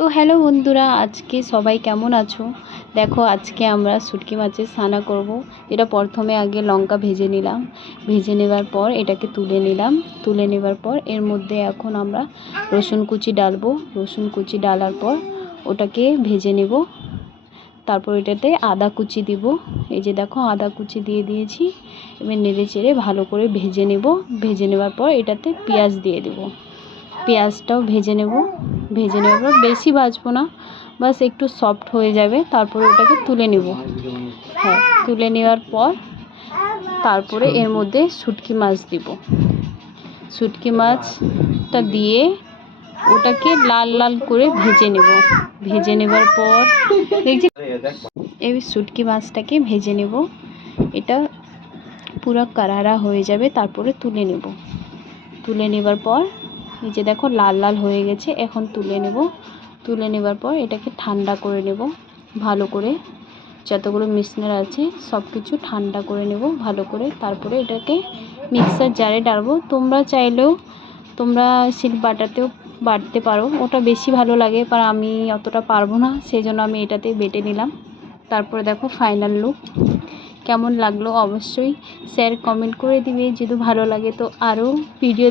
তো হ্যালো বন্ধুরা, আজকে সবাই কেমন আছো? দেখো আজকে আমরা শুটকি মাছের ছানা করব। এটা প্রথমে আগে লঙ্কা ভেজে নিলাম, ভেজে নেবার পর এটাকে তুলে নিলাম। তুলে নেবার পর এর মধ্যে এখন আমরা রসুন কুচি ডালবো। রসুন কুচি ডালার পর ওটাকে ভেজে নেব। তারপর এটাতে আদা কুচি দিব। এই যে দেখো আদা কুচি দিয়ে দিয়েছি। এবার নেড়ে চেড়ে ভালো করে ভেজে নেব। ভেজে নেবার পর এটাতে পেঁয়াজ দিয়ে দেব। পেঁয়াজটাও ভেজে নেব। ভেজে নেওয়ার পর বেশি ভাজবো না, বাস একটু সফট হয়ে যাবে, তারপরে ওটাকে তুলে নেব। হ্যাঁ, তুলে নেওয়ার পর তারপরে এর মধ্যে শুটকি মাছ দিব। শুটকি মাছটা দিয়ে ওটাকে লাল লাল করে ভেজে নেব। ভেজে নেবার পর দেখছি এই শুটকি মাছটাকে ভেজে নেব। এটা পুরো কারারা হয়ে যাবে, তারপরে তুলে নেব। তুলে নেবার পর এই যে দেখো লাল লাল হয়ে গেছে, এখন তুলে নেব। তুলে নেবার পর এটাকে ঠান্ডা করে নেব ভালো করে। যতগুলো মিশ্রণ আছে সব কিছু ঠান্ডা করে নেব ভালো করে। তারপরে এটাকে মিক্সার জারে ডালবো। তোমরা চাইলেও তোমরা শিল বাটাতেও বাটতে পারো, ওটা বেশি ভালো লাগে, আর আমি অতটা পারবো না, সেই জন্য আমি এটাতেই বেটে নিলাম। তারপরে দেখো ফাইনাল লুক কেমন লাগলো অবশ্যই শেয়ার কমেন্ট করে দিবে। যদি ভালো লাগে তো আরও ভিডিও